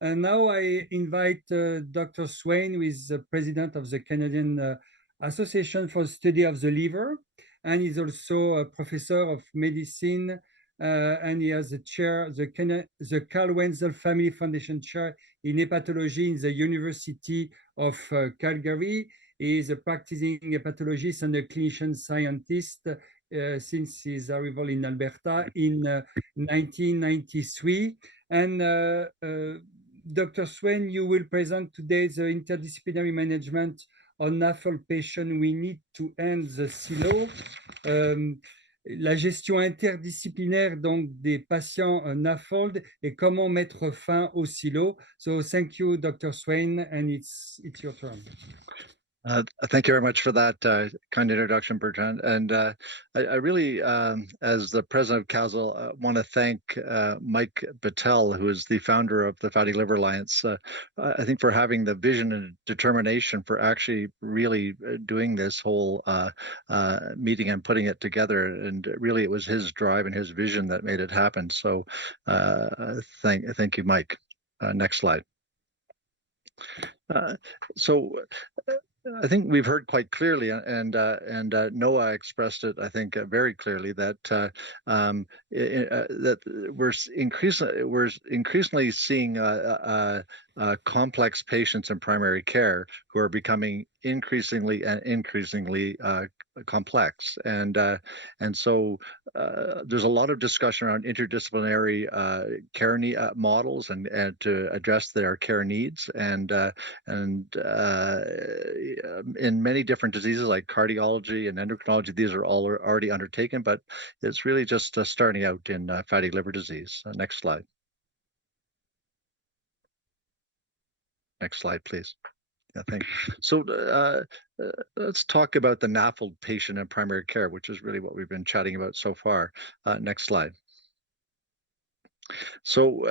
And now I invite Dr. Swain, who is the president of the Canadian Association for the Study of the Liver, and he's also a professor of medicine, and he has the chair, the Carl Wenzel Family Foundation Chair in Hepatology in the University of Calgary. He is a practicing hepatologist and a clinician scientist since his arrival in Alberta in 1993. And Dr. Swain, you will present today the interdisciplinary management on NAFLD patient. We need to end the silo. La gestion interdisciplinaire donc des patients NAFLD et comment mettre fin au silo. So thank you, Dr. Swain, and it's your turn. Thank you very much for that kind introduction, Bertrand. And I really, as the president of CASL, want to thank Mike Battelle, who is the founder of the Fatty Liver Alliance, I think for having the vision and determination for actually really doing this whole meeting and putting it together. And really, it was his drive and his vision that made it happen. So thank you, Mike. Next slide. So I think we've heard quite clearly, and Noah expressed it, I think, very clearly that that we're increasingly seeing complex patients in primary care who are becoming increasingly complex, and so there's a lot of discussion around interdisciplinary care models and to address their care needs, and in many different diseases like cardiology and endocrinology, these are all already undertaken, but it's really just starting out in fatty liver disease. Next slide. Next slide, please. Yeah, thank you. So let's talk about the NAFLD patient in primary care, which is really what we've been chatting about so far. Next slide. So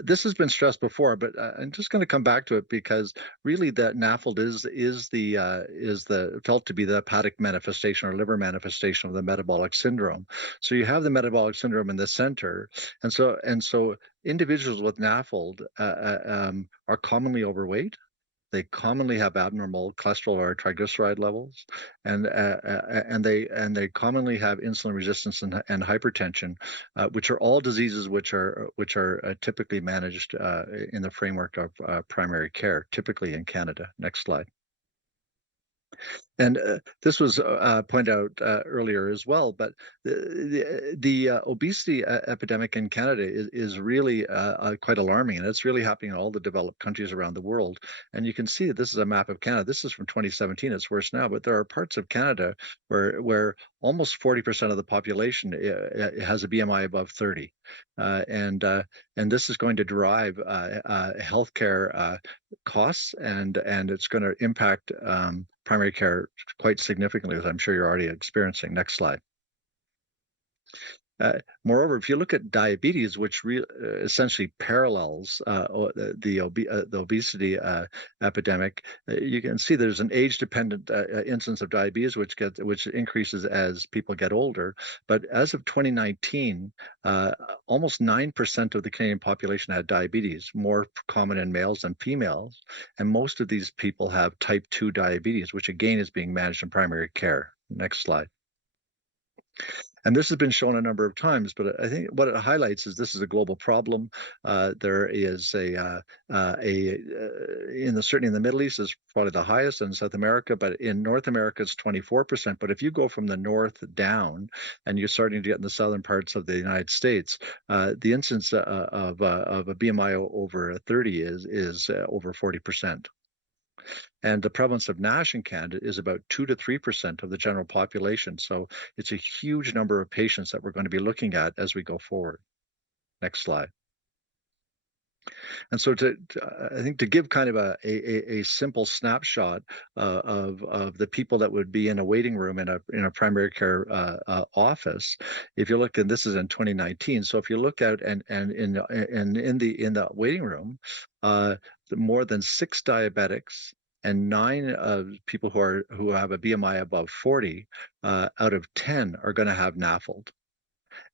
this has been stressed before, but I'm just going to come back to it because really that NAFLD is the felt to be the hepatic manifestation or liver manifestation of the metabolic syndrome. So you have the metabolic syndrome in the center, and so individuals with NAFLD are commonly overweight. They commonly have abnormal cholesterol or triglyceride levels, and they commonly have insulin resistance and hypertension, which are all diseases which are typically managed in the framework of primary care, typically in Canada. Next slide. And this was pointed out earlier as well, but the obesity epidemic in Canada is really quite alarming, and it's really happening in all the developed countries around the world. And you can see that this is a map of Canada. This is from 2017. It's worse now, but there are parts of Canada where almost 40% of the population has a BMI above 30, and this is going to drive healthcare costs, and it's going to impact primary care quite significantly, as I'm sure you're already experiencing. Next slide. Moreover, if you look at diabetes, which essentially parallels the obesity epidemic, you can see there's an age-dependent incidence of diabetes, which increases as people get older. But as of 2019, almost 9% of the Canadian population had diabetes, more common in males than females, and most of these people have type 2 diabetes, which again is being managed in primary care. Next slide. And this has been shown a number of times, but I think what it highlights is this is a global problem. There is certainly in the Middle East is probably the highest, in South America, but in North America it's 24%. But if you go from the north down and you're starting to get in the southern parts of the United States, the incidence of a BMI over 30 is over 40%. And the prevalence of NASH in Canada is about 2 to 3% of the general population. So it's a huge number of patients that we're going to be looking at as we go forward. Next slide. And so I think to give kind of a simple snapshot of the people that would be in a waiting room in a primary care office, if you look, and this is in 2019. So if you look out and in the waiting room, more than 6 diabetics and 9 people who have a BMI above 40 out of 10 are going to have NAFLD.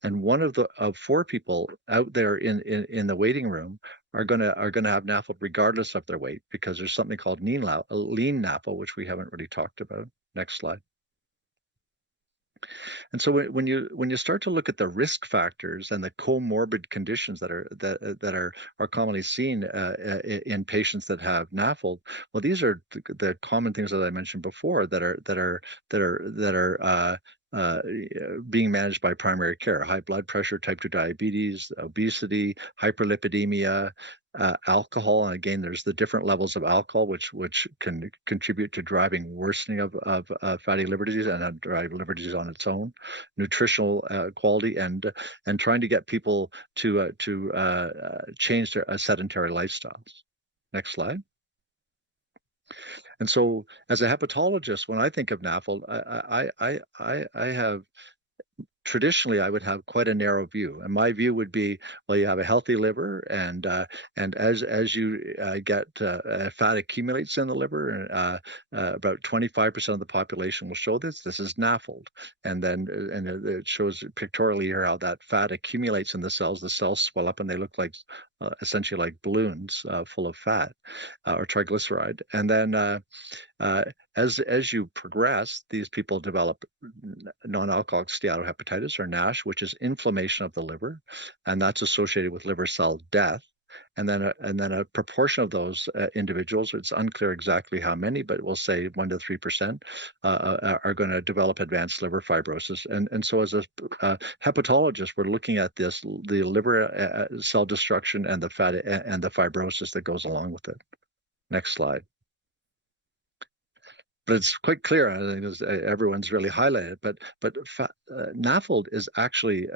And one of 4 people out there in the waiting room are gonna have NAFLD regardless of their weight, because there's something called lean NAFLD, which we haven't really talked about. Next slide. And so when you start to look at the risk factors and the comorbid conditions that are commonly seen in patients that have NAFLD, well, these are the common things that I mentioned before that are being managed by primary care: high blood pressure, type 2 diabetes, obesity, hyperlipidemia, alcohol. And again, there's the different levels of alcohol, which can contribute to driving worsening of fatty liver disease and drive liver disease on its own. Nutritional quality, and trying to get people to change their sedentary lifestyles. Next slide. And so, as a hepatologist, when I think of NAFLD, I have traditionally I would have quite a narrow view, and my view would be, well, you have a healthy liver, and as you get fat accumulates in the liver, about 25% of the population will show this. This is NAFLD, and it shows pictorially here how that fat accumulates in the cells. The cells swell up and they look like essentially like balloons full of fat or triglyceride, and then as you progress, these people develop non-alcoholic steatohepatitis, or NASH, which is inflammation of the liver, and that's associated with liver cell death. And then a proportion of those individuals, it's unclear exactly how many, but we'll say 1 to 3%, are going to develop advanced liver fibrosis. And so as a hepatologist, we're looking at the liver cell destruction and the fat and the fibrosis that goes along with it. Next slide. But it's quite clear, I think, as everyone's really highlighted, but NAFLD is actually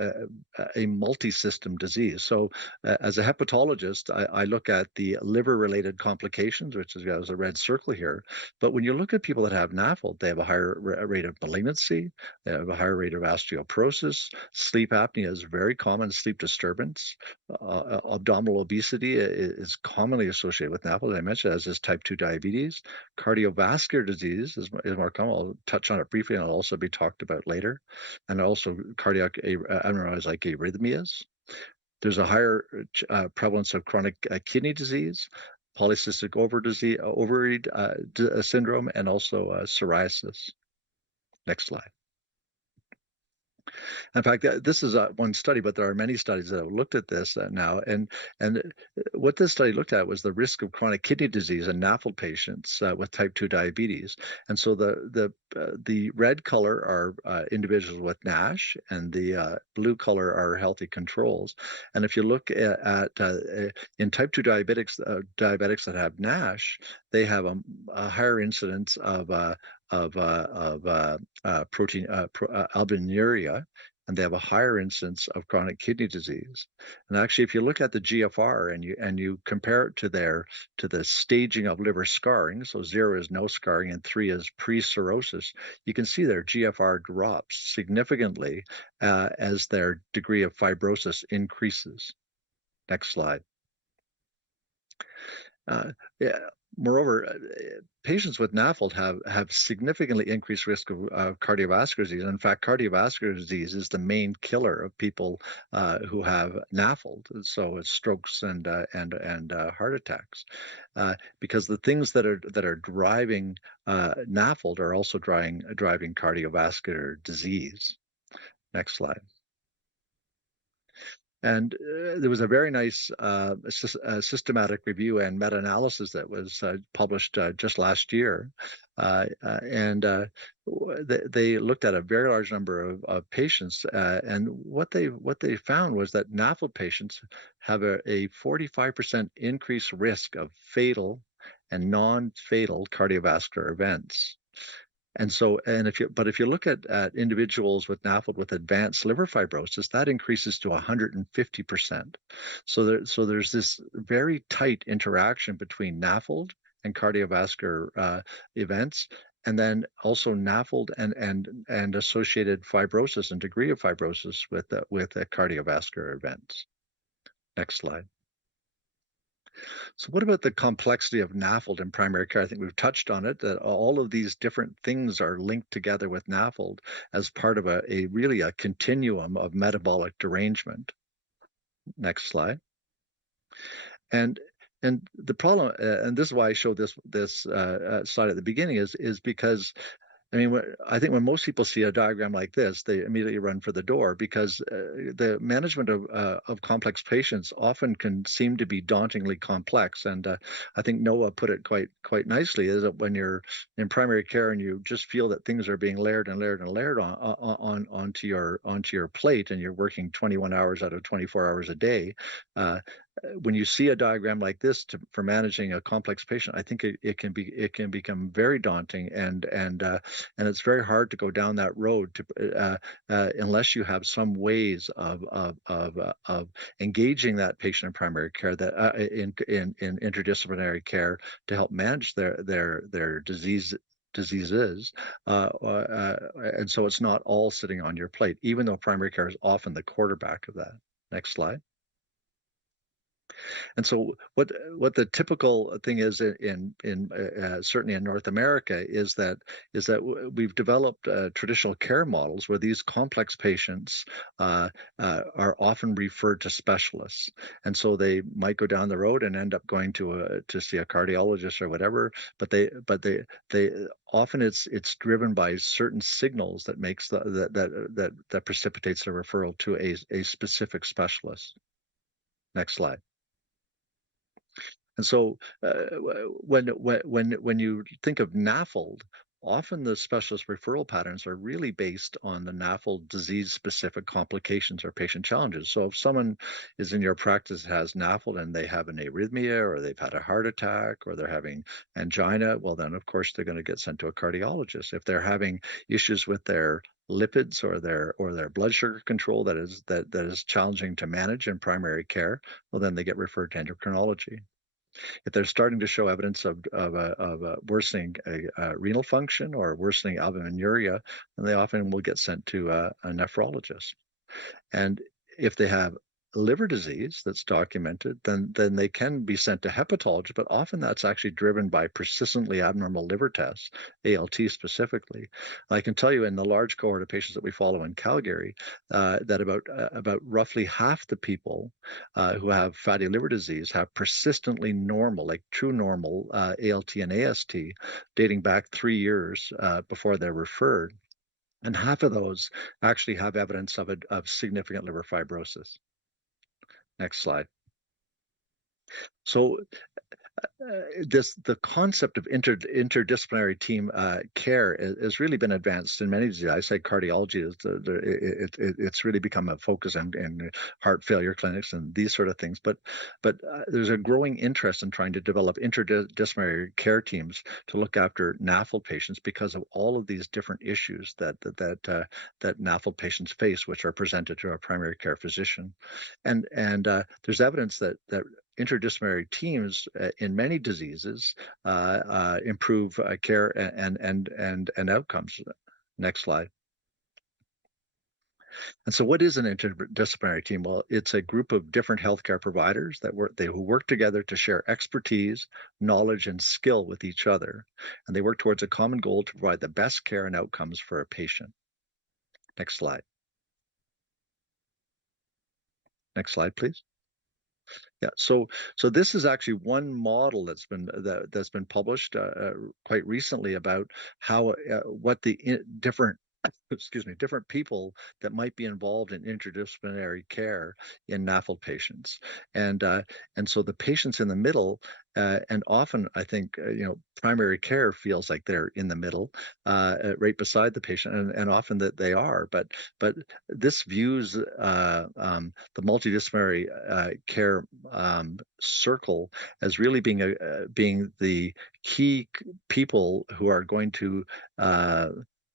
a multi-system disease. So as a hepatologist, I look at the liver-related complications, which is a red circle here. But when you look at people that have NAFLD, they have a higher rate of malignancy, they have a higher rate of osteoporosis, sleep apnea is very common, sleep disturbance, abdominal obesity is commonly associated with NAFLD, as I mentioned, as is type 2 diabetes. Cardiovascular disease is more common. I'll touch on it briefly, and it'll also be talked about later. And also cardiac abnormalities like arrhythmias. There's a higher prevalence of chronic kidney disease, polycystic ovary syndrome, and also psoriasis. Next slide. In fact, this is one study, but there are many studies that have looked at this now. And what this study looked at was the risk of chronic kidney disease in NAFLD patients with type 2 diabetes. And so the red color are individuals with NASH, and the blue color are healthy controls. And if you look at in type 2 diabetics that have NASH, they have a higher incidence of albuminuria, and they have a higher incidence of chronic kidney disease. And actually, if you look at the GFR and you compare it to the staging of liver scarring, so 0 is no scarring and 3 is pre-cirrhosis, you can see their GFR drops significantly as their degree of fibrosis increases. Next slide. Yeah. Moreover, patients with NAFLD have significantly increased risk of cardiovascular disease. In fact, cardiovascular disease is the main killer of people who have NAFLD. So it's strokes and heart attacks, because the things that are driving NAFLD are also driving cardiovascular disease. Next slide. And there was a very nice systematic review and meta-analysis that was published just last year. And they looked at a very large number of patients. And what they found was that NAFLD patients have a 45% increased risk of fatal and non-fatal cardiovascular events. And so, if you look at individuals with NAFLD with advanced liver fibrosis, that increases to 150%. So there's this very tight interaction between NAFLD and cardiovascular events, and then also NAFLD and associated fibrosis and degree of fibrosis with cardiovascular events. Next slide. So what about the complexity of NAFLD in primary care? I think we've touched on it, that all of these different things are linked together with NAFLD as part of really a continuum of metabolic derangement. Next slide. And the problem, and this is why I showed this slide at the beginning, is because I mean, I think when most people see a diagram like this, they immediately run for the door because the management of complex patients often can seem to be dauntingly complex. And I think Noah put it quite nicely: is that when you're in primary care and you just feel that things are being layered and layered and layered onto your plate, and you're working 21 hours out of 24 hours a day. Uh, when you see a diagram like this for managing a complex patient, I think it can become very daunting, and it's very hard to go down that road unless you have some ways of engaging that patient in primary care, that in interdisciplinary care, to help manage their diseases, and so it's not all sitting on your plate, even though primary care is often the quarterback of that. Next slide. And so what the typical thing is in certainly in North America is that we've developed traditional care models where these complex patients are often referred to specialists, and so they might go down the road and end up going to see a cardiologist or whatever. But they often it's driven by certain signals that makes that precipitates the referral to a specific specialist. Next slide. And so when you think of NAFLD, often the specialist referral patterns are really based on the NAFLD disease-specific complications or patient challenges. So if someone is in your practice has NAFLD and they have an arrhythmia, or they've had a heart attack, or they're having angina, well, then of course they're going to get sent to a cardiologist. If they're having issues with their lipids or their blood sugar control that is challenging to manage in primary care, well, then they get referred to endocrinology. If they're starting to show evidence of worsening renal function or worsening albuminuria, then they often will get sent to a nephrologist. And if they have liver disease that's documented, then they can be sent to hepatology, but often that's actually driven by persistently abnormal liver tests, ALT specifically. I can tell you, in the large cohort of patients that we follow in Calgary, that about roughly half the people who have fatty liver disease have persistently normal, like true normal ALT and AST, dating back 3 years before they're referred. And half of those actually have evidence of significant liver fibrosis. Next slide. So the concept of interdisciplinary team care has really been advanced in many diseases. I say cardiology is it's really become a focus in heart failure clinics and these sort of things. But there's a growing interest in trying to develop interdisciplinary care teams to look after NAFLD patients because of all of these different issues that NAFLD patients face, which are presented to a primary care physician. And there's evidence that interdisciplinary teams in many diseases improve care and outcomes. Next slide. And so, what is an interdisciplinary team? Well, it's a group of different healthcare providers who work together to share expertise, knowledge, and skill with each other, and they work towards a common goal to provide the best care and outcomes for a patient. Next slide. Next slide, please. Yeah, so this is actually one model that's been published quite recently about how what the different different people that might be involved in interdisciplinary care in NAFLD patients, and so the patients in the middle, and often I think primary care feels like they're in the middle, right beside the patient, and often that they are, but this views the multidisciplinary care circle as really being the key people who are going to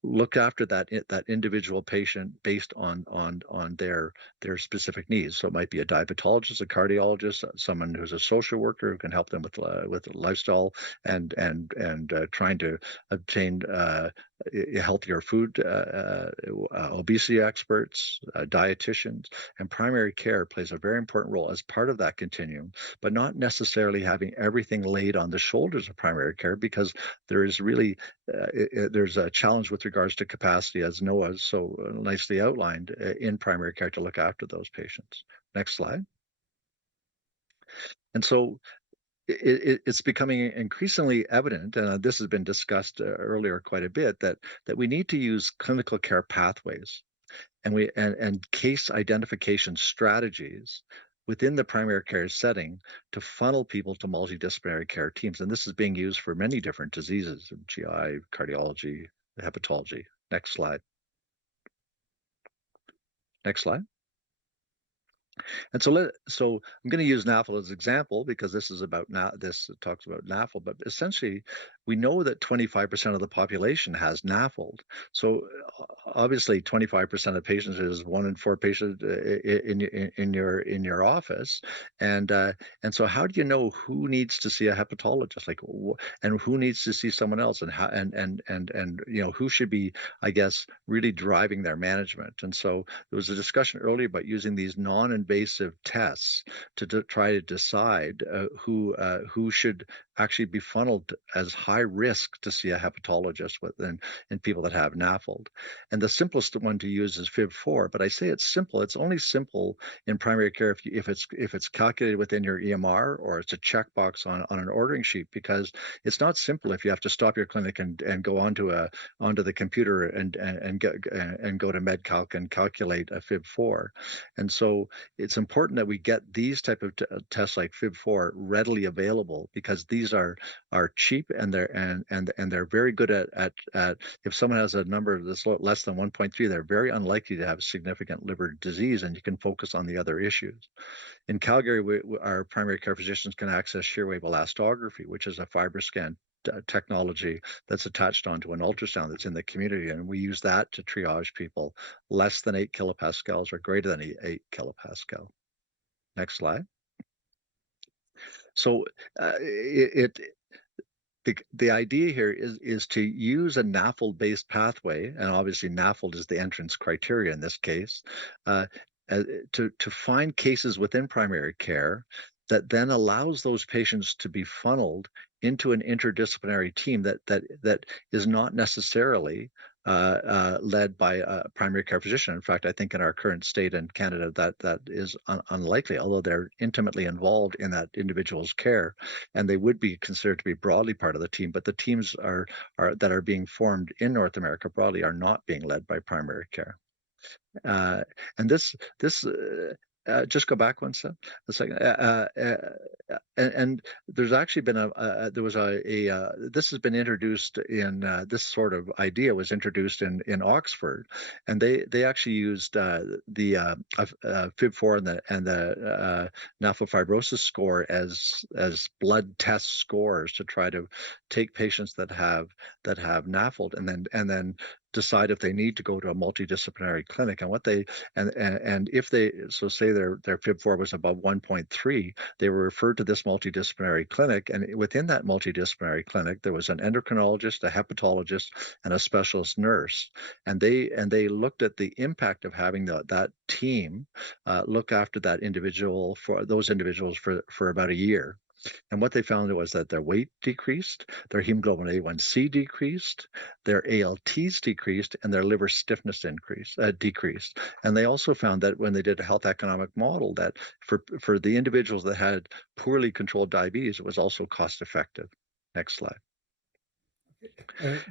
look after that individual patient based on their specific needs. So it might be a diabetologist, a cardiologist, someone who's a social worker who can help them with lifestyle and trying to obtain healthier food, obesity experts, dietitians, and primary care plays a very important role as part of that continuum, but not necessarily having everything laid on the shoulders of primary care, because there is really there's a challenge with regards to capacity, as Noah so nicely outlined, in primary care to look after those patients. Next slide. And so it's becoming increasingly evident, and this has been discussed earlier quite a bit, that we need to use clinical care pathways and case identification strategies within the primary care setting to funnel people to multidisciplinary care teams. And this is being used for many different diseases, GI, cardiology, hepatology. Next slide. Next slide. And so I'm going to use NAFL as an example because this is about this talks about NAFL, but essentially we know that 25% of the population has NAFLD. So obviously 25% of patients is 1 in 4 patients in your office, and so how do you know who needs to see a hepatologist, and who needs to see someone else, and how and who should be, I guess, really driving their management. And so there was a discussion earlier about using these non-invasive tests to try to decide who should actually be funneled as high risk to see a hepatologist in people that have NAFLD. And the simplest one to use is FIB4. But I say it's simple. It's only simple in primary care if it's calculated within your EMR, or it's a checkbox on an ordering sheet, because it's not simple if you have to stop your clinic and go onto the computer and go to MedCalc and calculate a FIB4. And so it's important that we get these type of tests like FIB4 readily available, because these are cheap, and they're very good at if someone has a number that's less than 1.3, they're very unlikely to have significant liver disease, and you can focus on the other issues. In Calgary, our primary care physicians can access shear-wave elastography, which is a FibroScan technology that's attached onto an ultrasound that's in the community, and we use that to triage people less than 8 kilopascals or greater than 8 kilopascal. Next slide. So the idea here is to use a NAFLD-based pathway, and obviously NAFLD is the entrance criteria in this case, to find cases within primary care that then allows those patients to be funneled into an interdisciplinary team that is not necessarily led by a primary care physician. In fact, I think in our current state in Canada that is unlikely, although they're intimately involved in that individual's care, and they would be considered to be broadly part of the team. But the teams that are being formed in North America broadly are not being led by primary care. And this just go back one second. And there's actually been this has been introduced in this sort of idea was introduced in Oxford, and they actually used the FIB4 and the NAFLD fibrosis score as blood test scores to try to take patients that have NAFLD and then decide if they need to go to a multidisciplinary clinic. And what they and if they say their FIB4 was above 1.3, they were referred to this multidisciplinary clinic, and within that multidisciplinary clinic there was an endocrinologist, a hepatologist, and a specialist nurse, and they looked at the impact of having that team look after that individual for those individuals for about a year. And what they found was that their weight decreased, their hemoglobin A1C decreased, their ALTs decreased, and their liver stiffness decreased. And they also found that when they did a health economic model, that for the individuals that had poorly controlled diabetes, it was also cost effective. Next slide.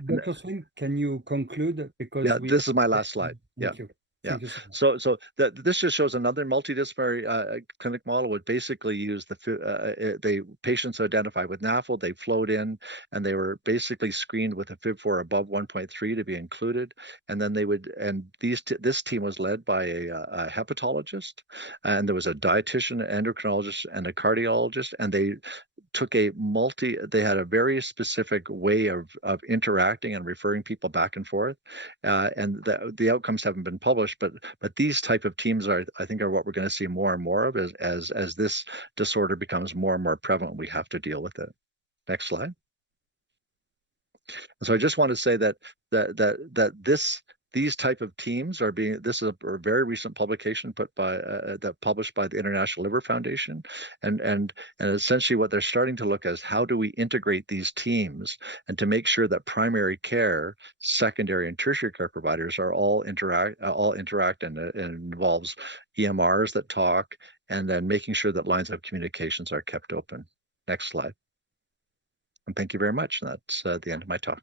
Dr. Swain, can you conclude? Because this is my last slide. Thank you. Yeah. Thank you so much. So this just shows another multidisciplinary clinic model would basically use the patients identified with NAFLD. They flowed in, and they were basically screened with a FIB4 above 1.3 to be included. And then this team was led by a hepatologist, and there was a dietitian, an endocrinologist, and a cardiologist, and they took they had a very specific way of interacting and referring people back and forth, and the outcomes haven't been published, but these type of teams I think are what we're going to see more and more of as this disorder becomes more and more prevalent. We have to deal with it. Next slide. And so I just want to say that these type of teams are being. This is a very recent publication published by the International Liver Foundation, and essentially what they're starting to look at is how do we integrate these teams and to make sure that primary care, secondary, and tertiary care providers are all interact, and it involves EMRs that talk, and then making sure that lines of communications are kept open. Next slide. And thank you very much. That's the end of my talk.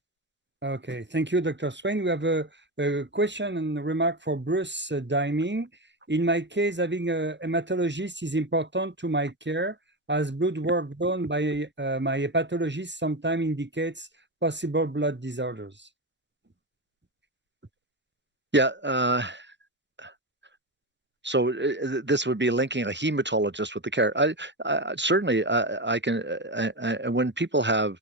Okay, thank you, Dr. Swain. We have a question and a remark for Bruce Diming. In my case, having a hematologist is important to my care, as blood work done by my hepatologist sometimes indicates possible blood disorders. Yeah. So this would be linking a hematologist with the care. Certainly I can. When people have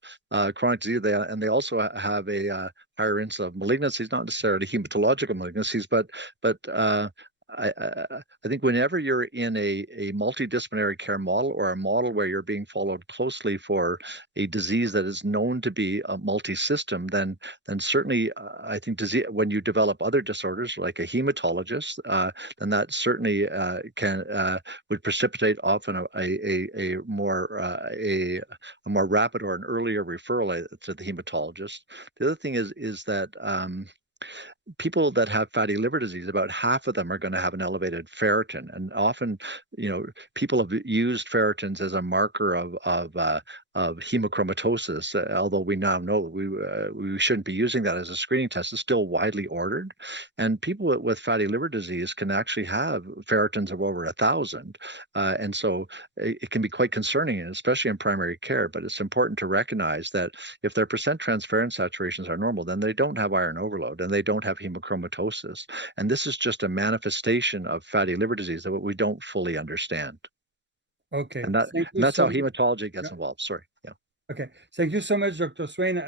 chronic disease, they also have a higher incidence of malignancies, not necessarily hematological malignancies, but I think whenever you're in a multidisciplinary care model, or a model where you're being followed closely for a disease that is known to be a multi-system, then certainly I think when you develop other disorders like a hematologist, then that certainly would precipitate often a more rapid or an earlier referral to the hematologist. The other thing is that people that have fatty liver disease, about half of them are going to have an elevated ferritin, and often, people have used ferritins as a marker of hemochromatosis. Although we now know we shouldn't be using that as a screening test, it's still widely ordered, and people with fatty liver disease can actually have ferritins of over 1,000, and so it can be quite concerning, especially in primary care. But it's important to recognize that if their percent transferrin saturations are normal, then they don't have iron overload and they don't have hemochromatosis. And this is just a manifestation of fatty liver disease that we don't fully understand. Okay, And thank you that's so how much. hematology gets Yeah. involved. Sorry. Yeah. Okay, thank you so much, Dr. Swain.